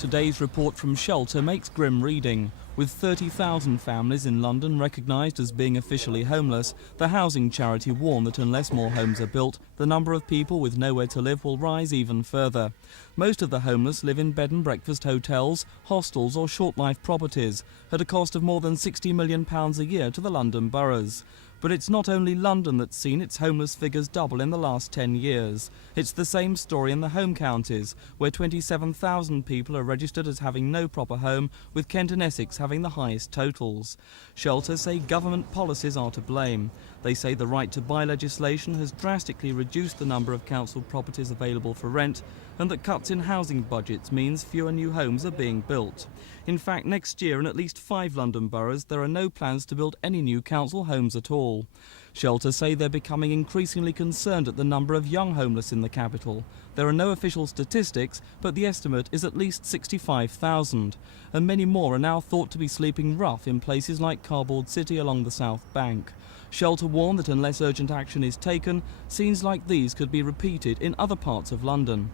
Today's report from Shelter makes grim reading. With 30,000 families in London recognised as being officially homeless, the housing charity warned that unless more homes are built, the number of people with nowhere to live will rise even further. Most of the homeless live in bed and breakfast hotels, hostels or short-life properties, at a cost of more than £60 million a year to the London boroughs. But it's not only London that's seen its homeless figures double in the last 10 years. It's the same story in the home counties, where 27,000 people are registered as having no proper home, with Kent and Essex having the highest totals. Shelter say government policies are to blame. They say the right to buy legislation has drastically reduced the number of council properties available for rent, and that cuts in housing budgets means fewer new homes are being built. In fact, next year in at least 5 London boroughs there are no plans to build any new council homes at all. Shelter say they're becoming increasingly concerned at the number of young homeless in the capital. There are no official statistics, but the estimate is at least 65,000, and many more are now thought to be sleeping rough in places like Cardboard City along the South Bank. Shelter warned that unless urgent action is taken, scenes like these could be repeated in other parts of London.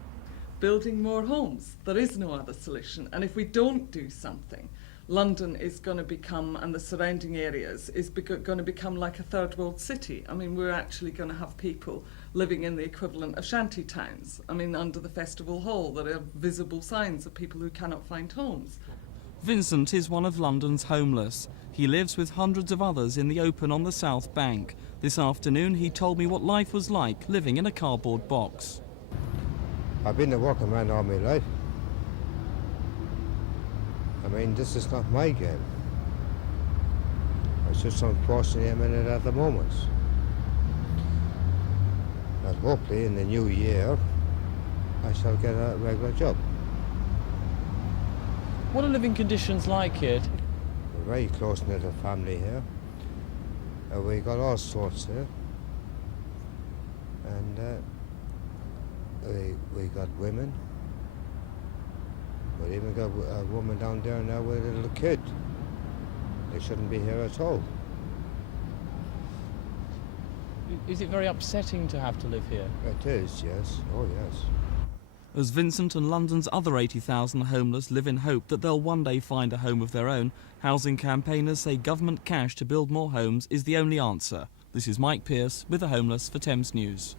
Building more homes. There is no other solution. And if we don't do something, London is going to become, and the surrounding areas, is going to become like a third world city. I mean, we're actually going to have people living in the equivalent of shanty towns. I mean, under the Festival Hall, there are visible signs of people who cannot find homes. Vincent is one of London's homeless. He lives with hundreds of others in the open on the South Bank. This afternoon, he told me what life was like living in a cardboard box. I've been a working man all my life. I mean, this is not my game. It's just unfortunately I'm in it at the moment. And hopefully in the new year, I shall get a regular job. What are living conditions like here? We're very close-knit family here. We got all sorts here. And we got women. We even got a woman down there now with a little kid. They shouldn't be here at all. Is it very upsetting to have to live here? It is, yes. Oh, yes. As Vincent and London's other 80,000 homeless live in hope that they'll one day find a home of their own, housing campaigners say government cash to build more homes is the only answer. This is Mike Pearce with The Homeless for Thames News.